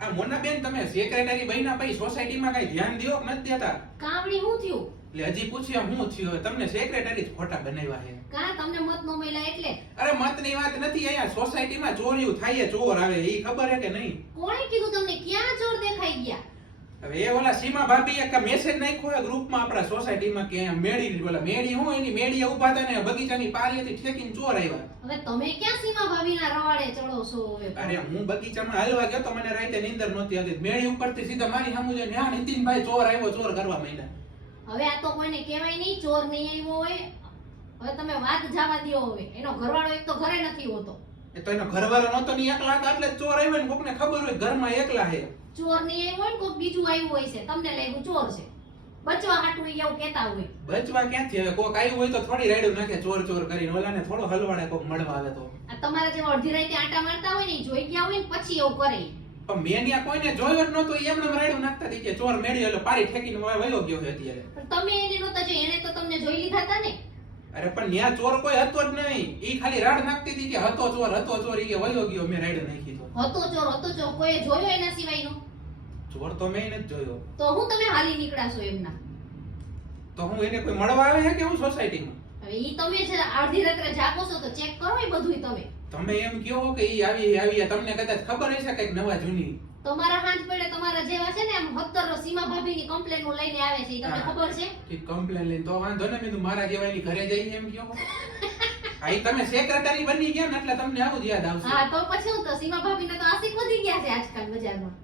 આ મોનાબેન તમે સેક્રેટરી બન્યા પછી સોસાયટીમાં કઈ ધ્યાન દ્યો કે નથી દેતા? કામડી હું થયું? એટલે હજી પૂછ્યા હું થયું? તમને સેક્રેટરી જ ખોટા બનાવ્યા છે. કા તમને મત નો મળ્યા એટલે? અરે મતની વાત નથી, અહીંયા સોસાયટીમાં ચોરીઓ થાય છે, ચોર આવે એ ખબર છે કે નહીં? કોણે કીધું તમને? ક્યાં ચોર દેખાઈ ગયા? હવે એ ઓલા સીમા ભાભી એક મેસેજ નાખ્યો ગ્રુપમાં આપણા સોસાયટીમાં કે મેળી ઓલા મેળી હું એની મેળીએ ઉભા હતા ને બગીચાની પારીએથી ઠેકીને ચોર આવ્યા. હવે તમે ક્યાં સીમા ભાભીના રવાડે ચડો છો? હવે અરે હું બગીચામાં હાલવા ગયો તો મને રાતે નીંદર નહોતી આવતી. મેળી ઉપરથી સીધા મારી સામું જોઈને હા નીતિનભાઈ ચોર આવ્યો, ચોર કરવા માંડ્યા. હવે આ તો કોઈને કહેવાય નહીં ચોર નહીં આવ્યો હોય. હવે તમે વાત જવા દ્યો. હવે એનો ઘરવાળો એક તો ઘરે નથી હોતો. એ તો એનો ઘરવાળો નહોતો ને એકલા હતા એટલે જ ચોર આવ્યો ને કોકને ખબર હોય ઘરમાં એકલા છે. ચોર નહીં આવ્યો હોય ને કોક બીજું આવ્યું હોય છે, તમને લાગ્યું ચોર છે. બચવા હાટું એવું કહેતા હોય. બચવા ક્યાંથી? હવે કોક આવ્યું હોય તો થોડી રાયડું નાખે ચોર ચોર કરીને, ઓલાને થોડો હલવાડે કોક મળવા આવે તો. આ તમારા જેવા અડધી રાતે આંટા મારતા હોય ને ઈ જોઈ ગયા હોય ને પછી એવું કરે. પણ મેં ત્યાં કોઈને જોયો જ નહોતો, એમને રાયડું નાખતા હતી કે ચોર મેળી એટલે પારી ઠેકીને વયો ગયો છે અત્યારે. પણ તમે એને નહોતા જોઈ, એને તો તમને જોઈ લીધા હતા ને. અરે પણ ત્યાં ચોર કોઈ હતો જ નહીં. ઈ ખાલી રાડ નાખતી હતી કે હતો ચોર ઈ કે વયો ગયો, મેં રાયડું નાખી તો. હતો ચોર કોઈ જોયો એના સિવાયનો? ચોર તો મેં નથી જોયો. તો હું તમે હાલી નીકળ્યા છો એમના? તો હું એને કોઈ મળવા આવે છે કે હું સોસાયટીમાં? હવે ઈ તમે જે અડધી રાત્રે જાગો છો તો ચેક કરો એ બધુંય તમે. તમે એમ કહો કે ઈ આવી તમને કદાચ ખબર હશે કઈક નવા જૂની. તમારા હાથ પડે તમારા જેવા છે ને આમ 17 સીમા ભાભીની કમ્પ્લેન લઈને આવે છે, ઈ તમને ખબર છે? કે કમ્પ્લેન લઈને તો વાંધો ને, મેં મારા જેવાની ઘરે જઈને એમ કહો. આઈ તમે સેક્રેટરી બની ગયા ને એટલે તમને આવું જ યાદ આવશે. હા તો પછી હું તો સીમા ભાભીને તો આશિક વધી ગયા છે આજકાલ બજારમાં.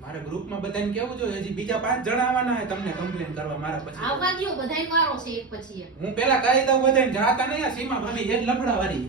મારા ગ્રુપમાં બધાને કેવું જોઈએ, હજી બીજા 5 જણા આવવાના છે તમને કમ્પ્લેન કરવા મારા પછી. આવવા દ્યો, બધાય મારો છે એક પછી એક. હું પેલા કહી દઉં બધાને જાતા નહીં, આ સીમા ભાભી હેડ લફડાવાળી.